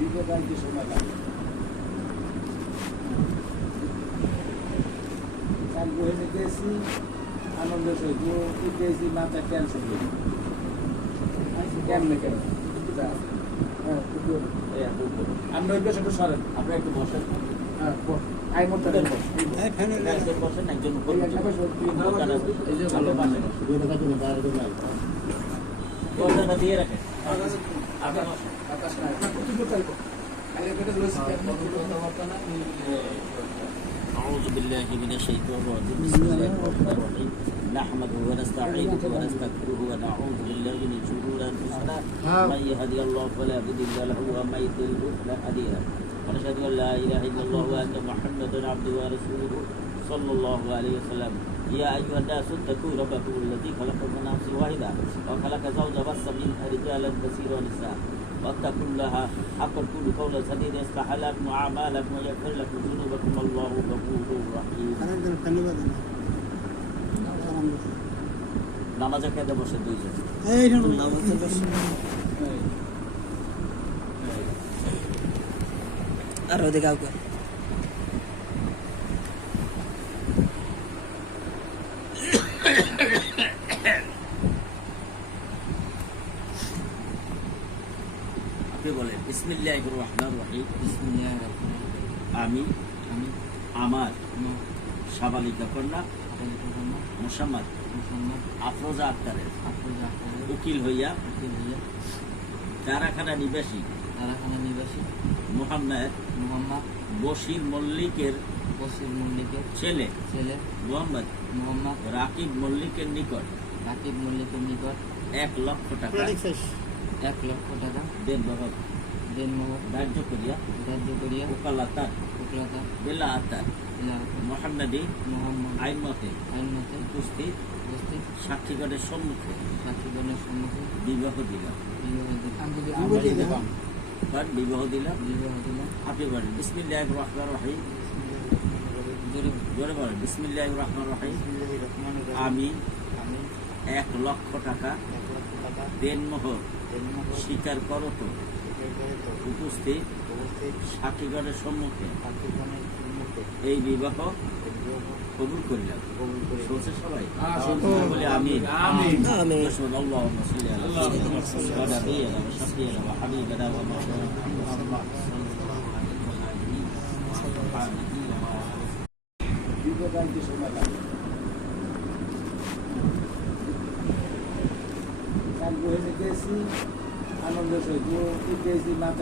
বিপদ আনতে সময় লাগে। চাল বহে গেছি আনন্দ সহিত গেছি মাথায় টেনশন নেই কেমনে কেন আপনি ওই পেশাটা সরেন আপনি একটু বসেন হ্যাঁ আই মতো বসেন একজন দিয়ে রাখেন أعوذ بالله من الشيطان الرجيم بسم الله الرحمن الرحيم نحمده ونستعينه ونستغفره ونعوذ بالله من شرور أنفسنا من يهدي الله فلا مضل له ومن يضلل فلا هادي له ونشهد أن لا إله إلا الله وأن محمدا عبده ورسوله صلى الله عليه وسلم يا أيها الناس اتقوا ربكم الذي خلقكم من نفس واحدة وخلق زوجها وبث منها رجالا كثيرا ونساء واتقوا الله حق تقولوا قولا سديدا يصلح لكم أعمالكم ويغفر لكم ذنوبكم الله غفور رحيم নামাজে খেতে বসে দুইজন নামাজে বসে আর ওদিকে কাউকে বলেন বিসমিল্লাহির রহমানির রহিম বিসমিল্লাহির রহমানির রহিম আমি আমার সাবালিকা কন্যা মুহাম্মদ আফরোজা আক্তারের উকিল হইয়া কারাখানা নিবাসী মুহাম্মদ বশির মল্লিকের ছেলে মুহাম্মদ রাকিব মল্লিকের নিকট 1 লক্ষ টাকা দেন ধার্য করিয়া উকালাতা বেলা আতার মোহাম্মদী আইন মতে উপস্থিত সাক্ষীগণের সম্মুখে বিবাহ দিলাম আপনি বলেন বিসমিল্লাহির রহমানির রহিম জোরে বলেন বিসমিল্লাহির রহমানির রহিম আমি 1 লক্ষ টাকা দেনমোহর স্বীকার করত উপস্থিত সাক্ষীগণের সম্মুখে এই বিবাহ কবুল করিলাম সবাই বলে আমি আল্লাহুম্মা সাল্লি আলা সাইয়্যিদিনা ওয়া নাবিয়িনা ওয়া শাফিঈনা ওয়া হাবিবিনা ওয়া মাওলানা বিপদ আনতে সময় লাগে চাল বহে গেছি আনন্দ সহিত গেছি মাথা